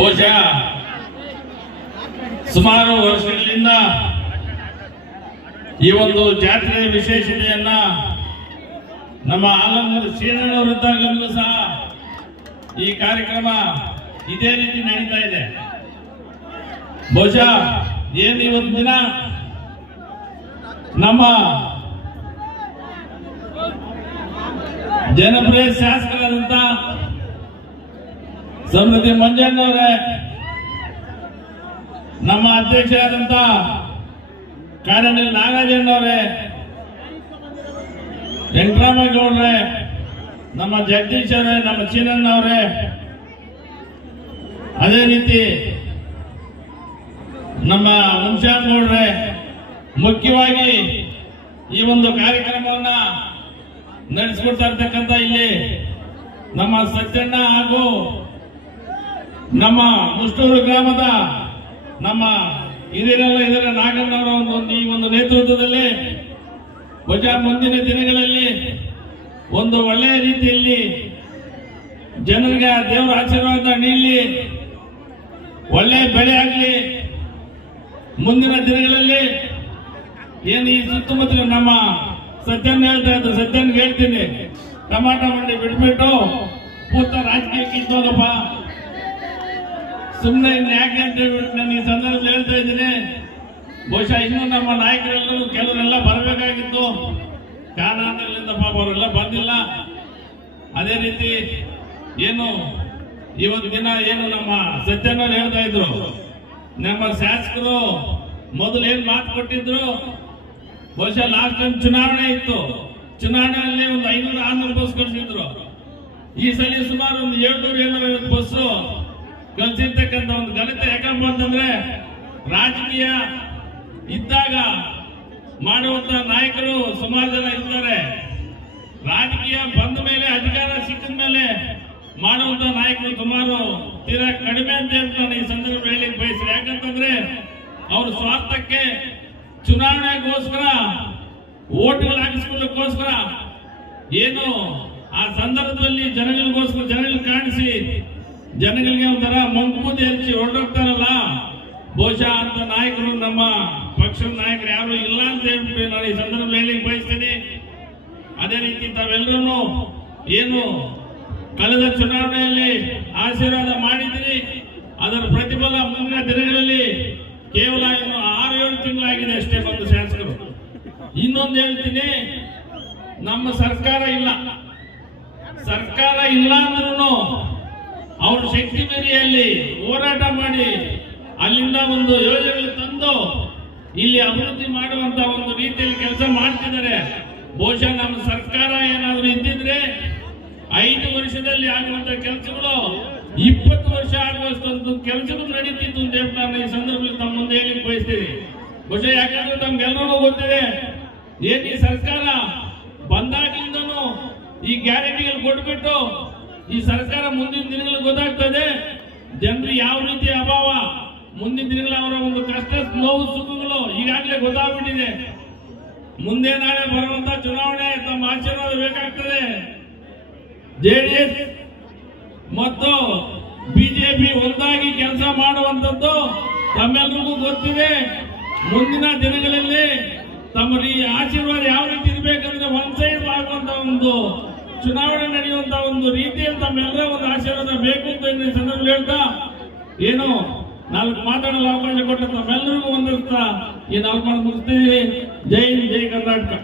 ಬಹುಶಃ ಸುಮಾರು ವರ್ಷಗಳಿಂದ ಈ ಒಂದು ಜಾತ್ರೆಯ ವಿಶೇಷತೆಯನ್ನ ನಮ್ಮ ಆಲಂಗರ ಶ್ರೀನವರಿದ್ದಾಗಲೂ ಸಹ ಈ ಕಾರ್ಯಕ್ರಮ ಇದೇ ರೀತಿ ನಡೀತಾ ಇದೆ. ಬಹುಶಃ ಏನು ಇವತ್ತು ದಿನ ನಮ್ಮ ಜನಪ್ರಿಯ ಶಾಸಕರಾದಂತ ಸಮೃದ್ಧಿ ಮಂಜಣ್ಣವರೇ, ನಮ್ಮ ಅಧ್ಯಕ್ಷರಾದಂತ ಕಾರ್ಯನಿರ್ವಹಣಾ ನಾಗರಾಜಣ್ಣವರೇ, ವೆಂಕಟರಾಮೇಗೌಡ್ರೆ, ನಮ್ಮ ಜಗದೀಶ್ ಅವರೇ, ನಮ್ಮ ಚಿನ್ನಣ್ಣವರೇ, ಅದೇ ರೀತಿ ನಮ್ಮ ವಂಶಾಗೌಡ್ರೆ, ಮುಖ್ಯವಾಗಿ ಈ ಒಂದು ಕಾರ್ಯಕ್ರಮವನ್ನ ನಡೆಸಿಕೊಡ್ತಾ ಇರ್ತಕ್ಕಂಥ ಇಲ್ಲಿ ನಮ್ಮ ಸಜ್ಜಣ್ಣ ಹಾಗೂ ನಮ್ಮ ಮುಷ್ಟೂರು ಗ್ರಾಮದ ನಮ್ಮ ಹಿರಿಯರೆಲ್ಲ ಇದರ ನಾಗಣ್ಣವರ ಈ ಒಂದು ನೇತೃತ್ವದಲ್ಲಿ ಬಹುಶಃ ಮುಂದಿನ ದಿನಗಳಲ್ಲಿ ಒಂದು ಒಳ್ಳೆಯ ರೀತಿಯಲ್ಲಿ ಜನರಿಗೆ ದೇವರ ಆಶೀರ್ವಾದ ನೀಡಲಿ, ಒಳ್ಳೆಯ ಬೆಳೆ ಆಗಲಿ. ಮುಂದಿನ ದಿನಗಳಲ್ಲಿ ಏನು ಈ ಸುತ್ತಮುತ್ತಲ ನಮ್ಮ ಸಜ್ಜನ್ ಹೇಳ್ತಾ ಇದ್ದು, ಸಜ್ಜನ್ಗೆ ಹೇಳ್ತೀನಿ, ಟಮಾಟೋ ಮಂಡಿ ಬಿಟ್ಬಿಟ್ಟು ಪೂರ್ತ ರಾಜಕೀಯಕ್ಕೆ ಇದ್ದೋಗಪ್ಪ, ಸುಮ್ಮನೆ ಇನ್ನು ಯಾಕೆ ಅಂತ ಹೇಳ್ಬಿಟ್ಟು ನಾನು ಈ ಸಂದರ್ಭದಲ್ಲಿ ಹೇಳ್ತಾ ಇದ್ದೀನಿ. ಬಹುಶಃ ಇನ್ನೂ ನಮ್ಮ ನಾಯಕರೆಲ್ಲರೂ ಕೆಲವರೆಲ್ಲ ಬರಬೇಕಾಗಿತ್ತು, ಕಾರಣಗಳಿಂದ ಪಾಪ ಅವರೆಲ್ಲ ಬಂದಿಲ್ಲ. ಅದೇ ರೀತಿ ಏನು ಇವತ್ತು ದಿನ ಏನು ನಮ್ಮ ಸಜ್ಜನವ್ರು ಹೇಳ್ತಾ ಇದ್ರು, ನಮ್ಮ ಶಾಸಕರು ಮೊದಲು ಏನ್ ಮಾತು ಕೊಟ್ಟಿದ್ರು, ಬಹುಶಃ ಲಾಸ್ಟ್ ಟೈಮ್ ಚುನಾವಣೆ ಇತ್ತು, ಚುನಾವಣೆಯಲ್ಲಿ ಒಂದು 500-600 ಬಸ್ ಕಳಿಸಿದ್ರು. ಈ ಸಲ ಸುಮಾರು ಒಂದು 700-750 ಬಸ್ ಕಳಿಸಿರ್ತಕ್ಕಂಥ ಒಂದು ಘನತೆ. ಯಾಕಪ್ಪ ಅಂತಂದ್ರೆ ರಾಜಕೀಯ ಇದ್ದಾಗ ಮಾಡುವಂತ ನಾಯಕರು ಸುಮಾರು ಜನ ಇರ್ತಾರೆ, ರಾಜಕೀಯ ಬಂದ ಮೇಲೆ ಅಧಿಕಾರ ಸಿಕ್ಕಿದ ಮೇಲೆ ಮಾಡುವಂತ ನಾಯಕರು ಸುಮಾರು ತೀರಾ ಕಡಿಮೆ ಅಂತ ಹೇಳ್ತಾನೆ ಈ ಸಂದರ್ಭ ಹೇಳಿ ಬಯಸ್ತಾರೆ. ಯಾಕಂತಂದ್ರೆ ಅವ್ರ ಸ್ವಾರ್ಥಕ್ಕೆ, ಚುನಾವಣೆಗೋಸ್ಕರ, ಓಟ್ಗಳು ಹಾಕಿಸ್ಕೊಳ್ಳೋಕ್ಕೋಸ್ಕರ ಏನು ಆ ಸಂದರ್ಭದಲ್ಲಿ ಜನಗಳಿಗೋಸ್ಕರ ಜನಗಳಿಗೆ ಕಾಣಿಸಿ ಜನಗಳಿಗೆ ಒಂಥರ ಮಂಕುಬೂದಿ ಹಚ್ಚಿ ಹೊರಟೋಗ್ತಾರಲ್ಲ, ಬಹುಶಃ ಅಂತ ನಾಯಕರು ನಮ್ಮ ಪಕ್ಷದ ನಾಯಕರು ಯಾರು ಇಲ್ಲ ಅಂತ ಹೇಳ್ಬಿಟ್ಟು ನಾನು ಈ ಸಂದರ್ಭ ಹೇಳಿ ಬಯಸ್ತೇನೆ. ಅದೇ ರೀತಿ ತಾವೆಲ್ಲರೂ ಏನು ಕಳೆದ ಚುನಾವಣೆಯಲ್ಲಿ ಆಶೀರ್ವಾದ ಮಾಡಿದ್ರಿ, ಅದರ ಪ್ರತಿಫಲ ಮುಂದಿನ ದಿನಗಳಲ್ಲಿ ಕೇವಲ 6-7 ತಿಂಗಳಾಗಿದೆ ಅಷ್ಟೇ ಬಂದು ಶಾಸಕರು. ಇನ್ನೊಂದು ಹೇಳ್ತೀನಿ, ನಮ್ಮ ಸರ್ಕಾರ ಇಲ್ಲ, ಸರ್ಕಾರ ಇಲ್ಲ ಅಂದ್ರೂ ಅವ್ರ ಶಕ್ತಿ ಮೀರಿಯಲ್ಲಿ ಹೋರಾಟ ಮಾಡಿ ಅಲ್ಲಿಂದ ಒಂದು ಯೋಜನೆಗಳು ತಂದು ಇಲ್ಲಿ ಅಭಿವೃದ್ಧಿ ಮಾಡುವಂತ ಒಂದು ರೀತಿಯಲ್ಲಿ ಕೆಲಸ ಮಾಡ್ತಿದ್ದಾರೆ. ಬಹುಶಃ ನಮ್ಮ ಸರ್ಕಾರ ಏನಾದರೂ ಇದ್ದಿದ್ರೆ 5 ವರ್ಷದಲ್ಲಿ ಆಗುವಂತ ಕೆಲಸಗಳು 20 ವರ್ಷ ಆಗುವಷ್ಟು ಕೆಲಸಗಳು ನಡೀತಿತ್ತು ಅಂತ ಹೇಳಿ ನಾನು ಈ ಸಂದರ್ಭದಲ್ಲಿ ತಮ್ಮ ಮುಂದೆ ಹೇಳಿ ಬಯಸ್ತೀನಿ. ಬಹುಶಃ ಯಾಕಂದ್ರೆ ತಮ್ಗೆಲ್ಲರಿಗೂ ಗೊತ್ತಿದೆ, ಏನ್ ಈ ಸರ್ಕಾರ ಬಂದಾಗಿಂದನೂ ಈ ಗ್ಯಾರಂಟಿಗಳು ಕೊಟ್ಬಿಟ್ಟು ಈ ಸರ್ಕಾರ ಮುಂದಿನ ದಿನಗಳಲ್ಲಿ ಗೊತ್ತಾಗ್ತದೆ ಜನರು ಯಾವ ರೀತಿ ಅಭಾವ, ಮುಂದಿನ ದಿನಗಳ ಅವರ ಒಂದು ಕಷ್ಟ ನೋವು ಸುಖಗಳು ಈಗಾಗಲೇ ಗೊತ್ತಾಗ್ಬಿಟ್ಟಿದೆ. ಮುಂದೆ ನಾಳೆ ಬರುವಂತ ಚುನಾವಣೆ ತಮ್ಮ ಆಶೀರ್ವಾದ ಬೇಕಾಗ್ತದೆ. ಜೆಡಿಎಸ್ ಮತ್ತು ಬಿಜೆಪಿ ಒಂದಾಗಿ ಕೆಲಸ ಮಾಡುವಂತದ್ದು ತಮ್ಮೆಲ್ಲರಿಗೂ ಗೊತ್ತಿದೆ. ಮುಂದಿನ ದಿನಗಳಲ್ಲಿ ತಮ್ಮ ಆಶೀರ್ವಾದ ಯಾವ ರೀತಿ ಇರಬೇಕಂದ್ರೆ ಒನ್ ಸೈಡ್ ಆಗುವಂತ ಒಂದು ಚುನಾವಣೆ ನಡೆಯುವಂತ ಒಂದು ರೀತಿಯಲ್ಲಿ ತಮ್ಮೆಲ್ಲರ ಒಂದು ಆಶೀರ್ವಾದ ಬೇಕು ಅಂತ ಈ ಸಂದರ್ಭದಲ್ಲಿ ಹೇಳ್ತಾ ಏನು 4 ಮಾತಾಡಲು ಅವಕಾಶ ಕೊಟ್ಟ ತಮ್ಮೆಲ್ಲರಿಗೂ ಒಂದಿಸ್ತಾ ಈ 4 ಮಾತು ಮುಗಿಸ್ತೀವಿ. ಜೈ ಹಿಂದ್, ಜೈ ಕರ್ನಾಟಕ.